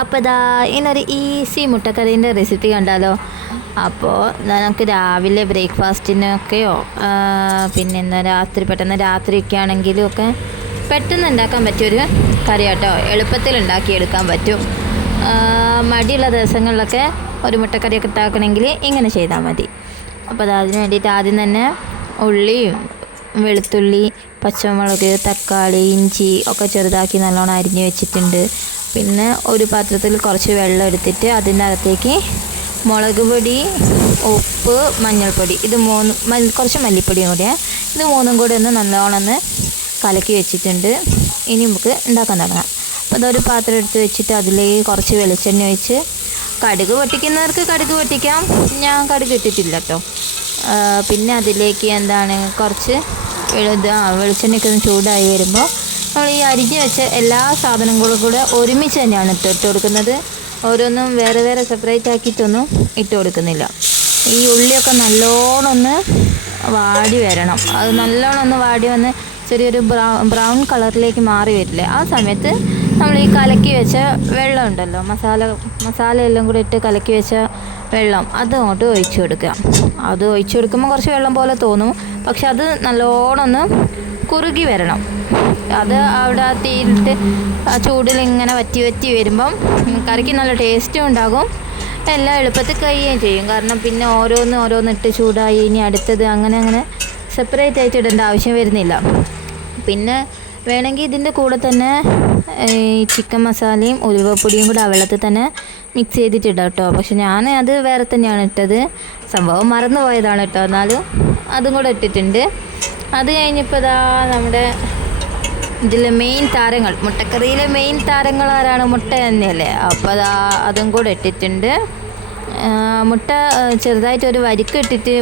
അപ്പോൾ ഇതാ ഇന്നൊരു ഈസി മുട്ടക്കറീൻ്റെ റെസിപ്പി കണ്ടാലോ. അപ്പോൾ നമുക്ക് രാവിലെ ബ്രേക്ക്ഫാസ്റ്റിനൊക്കെയോ പിന്നെ എന്താ പെട്ടെന്ന് രാത്രിയൊക്കെ ആണെങ്കിലും ഒക്കെ പെട്ടെന്ന് ഉണ്ടാക്കാൻ പറ്റിയൊരു കറി കേട്ടോ. എളുപ്പത്തിൽ ഉണ്ടാക്കിയെടുക്കാൻ പറ്റും. മടിയുള്ള ദിവസങ്ങളിലൊക്കെ ഒരു മുട്ടക്കറിയൊക്കെ ഉണ്ടാക്കണമെങ്കിൽ ഇങ്ങനെ ചെയ്താൽ മതി. അപ്പോൾ അതിന് വേണ്ടിയിട്ട് ആദ്യം തന്നെ ഉള്ളിയും വെളുത്തുള്ളി, പച്ചമുളക്, തക്കാളി, ഇഞ്ചി ഒക്കെ ചെറുതാക്കി നല്ലോണം അരിഞ്ഞ് വെച്ചിട്ടുണ്ട്. പിന്നെ ഒരു പാത്രത്തിൽ കുറച്ച് വെള്ളം എടുത്തിട്ട് അതിൻ്റെ അകത്തേക്ക് മുളക് പൊടി, ഉപ്പ്, മഞ്ഞൾപ്പൊടി, ഇത് കുറച്ച് മല്ലിപ്പൊടിയും കൂടിയാണ്, ഇത് മൂന്നും കൂടി ഒന്ന് നല്ലോണം ഒന്ന് കലക്കി വെച്ചിട്ടുണ്ട്. ഇനി നമുക്ക് ഉണ്ടാക്കാൻ തുടങ്ങാം. അപ്പോൾ അതൊരു പാത്രം എടുത്ത് വെച്ചിട്ട് അതിലേക്ക് കുറച്ച് വെളിച്ചെണ്ണ ഒഴിച്ച്, കടുക് പൊട്ടിക്കുന്നവർക്ക് കടുക് പൊട്ടിക്കാം, ഞാൻ കടുക് ഇട്ടിട്ടില്ല കേട്ടോ. പിന്നെ അതിലേക്ക് കുറച്ച് വെളിച്ചെണ്ണയൊക്കെ ഒന്ന് ചൂടായി വരുമ്പോൾ നമ്മൾ ഈ അരിഞ്ഞ് വെച്ച എല്ലാ സാധനങ്ങളും കൂടെ ഒരുമിച്ച് തന്നെയാണ് ഇട്ട് കൊടുക്കുന്നത്. ഓരോന്നും വേറെ വേറെ സെപ്പറേറ്റ് ആക്കിയിട്ടൊന്നും ഇട്ട് കൊടുക്കുന്നില്ല. ഈ ഉള്ളിയൊക്കെ നല്ലോണം ഒന്ന് വാടി വരണം. അത് നല്ലോണം ഒന്ന് വാടി വന്ന് ചെറിയൊരു ബ്രൗൺ കളറിലേക്ക് മാറി വരില്ലേ, ആ സമയത്ത് നമ്മൾ ഈ കലക്കി വെച്ച വെള്ളം ഉണ്ടല്ലോ, മസാല എല്ലാം കൂടി ഇട്ട് കലക്കി വെച്ച വെള്ളം അത് അങ്ങോട്ട് ഒഴിച്ചു കൊടുക്കുക. അത് ഒഴിച്ചു കൊടുക്കുമ്പോൾ കുറച്ച് വെള്ളം പോലെ തോന്നും, പക്ഷെ അത് നല്ലോണം ഒന്ന് കുറുകി വരണം. അത് അവിടെ തീയിലിട്ട് ആ ചൂടിൽ ഇങ്ങനെ വറ്റി വരുമ്പം കറിക്ക് നല്ല ടേസ്റ്റും ഉണ്ടാകും, എല്ലാം എളുപ്പത്തിൽ കഴിയുകയും ചെയ്യും. കാരണം പിന്നെ ഓരോന്ന് ഇട്ട് ചൂടായി ഇനി അടുത്തത് അങ്ങനെ സെപ്പറേറ്റ് ആയിട്ട് ഇടേണ്ട ആവശ്യം വരുന്നില്ല. പിന്നെ വേണമെങ്കിൽ ഇതിൻ്റെ കൂടെ തന്നെ ഈ ചിക്കൻ മസാലയും ഉലുവപ്പൊടിയും കൂടെ ആ വെള്ളത്തിൽ തന്നെ മിക്സ് ചെയ്തിട്ടിടാം കേട്ടോ. പക്ഷെ ഞാൻ അത് വേറെ തന്നെയാണ് ഇട്ടത്, സംഭവം മറന്നു പോയതാണ് കേട്ടോ. എന്നാലും അതും കൂടെ ഇട്ടിട്ടുണ്ട്. അത് കഴിഞ്ഞപ്പോൾ ഇതാ നമ്മുടെ ഇതിലെ മെയിൻ താരങ്ങൾ, മുട്ടക്കറിയിലെ മെയിൻ താരങ്ങൾ ആരാണ്? മുട്ട തന്നെയല്ലേ. അപ്പോൾ അതും കൂടെ ഇട്ടിട്ടുണ്ട്. മുട്ട ചെറുതായിട്ടൊരു വരിക്ക് ഇട്ടിട്ട്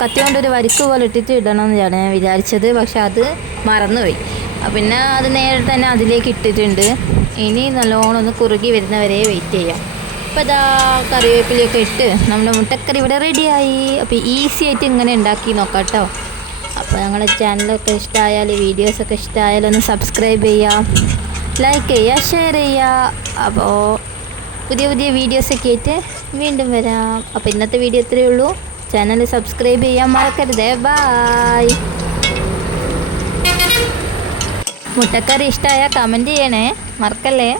കത്തി കൊണ്ടൊരു വരിക്ക് പോലെ ഇട്ടിട്ട് ഇടണമെന്ന് ഞാൻ വിചാരിച്ചത്, പക്ഷെ അത് മറന്നുപോയി. പിന്നെ അത് നേരെ തന്നെ അതിലേക്ക് ഇട്ടിട്ടുണ്ട്. ഇനി നല്ലോണം ഒന്ന് കുറുകി വരുന്നവരെ വെയിറ്റ് ചെയ്യാം. അപ്പോൾ ഇതാ കറിവേപ്പിലയൊക്കെ ഇട്ട് നമ്മുടെ മുട്ടക്കറി ഇവിടെ റെഡിയായി. അപ്പോൾ ഈസി ആയിട്ട് ഇങ്ങനെ ഉണ്ടാക്കി നോക്കാം കേട്ടോ. അപ്പോൾ ഞങ്ങളുടെ ചാനലൊക്കെ ഇഷ്ടമായാൽ, വീഡിയോസൊക്കെ ഇഷ്ടമായാൽ ഒന്ന് സബ്സ്ക്രൈബ് ചെയ്യുക, ലൈക്ക് ചെയ്യുക, ഷെയർ ചെയ്യുക. അപ്പോൾ പുതിയ വീഡിയോസൊക്കെ ആയിട്ട് വീണ്ടും വരാം. അപ്പോൾ ഇന്നത്തെ വീഡിയോ ഇത്രയേ ഉള്ളൂ. ചാനൽ സബ്സ്ക്രൈബ് ചെയ്യാൻ മറക്കരുതേ. ബായ്. മുട്ടക്കറി ഇഷ്ടമായാൽ കമൻറ്റ് ചെയ്യണേ, മറക്കല്ലേ.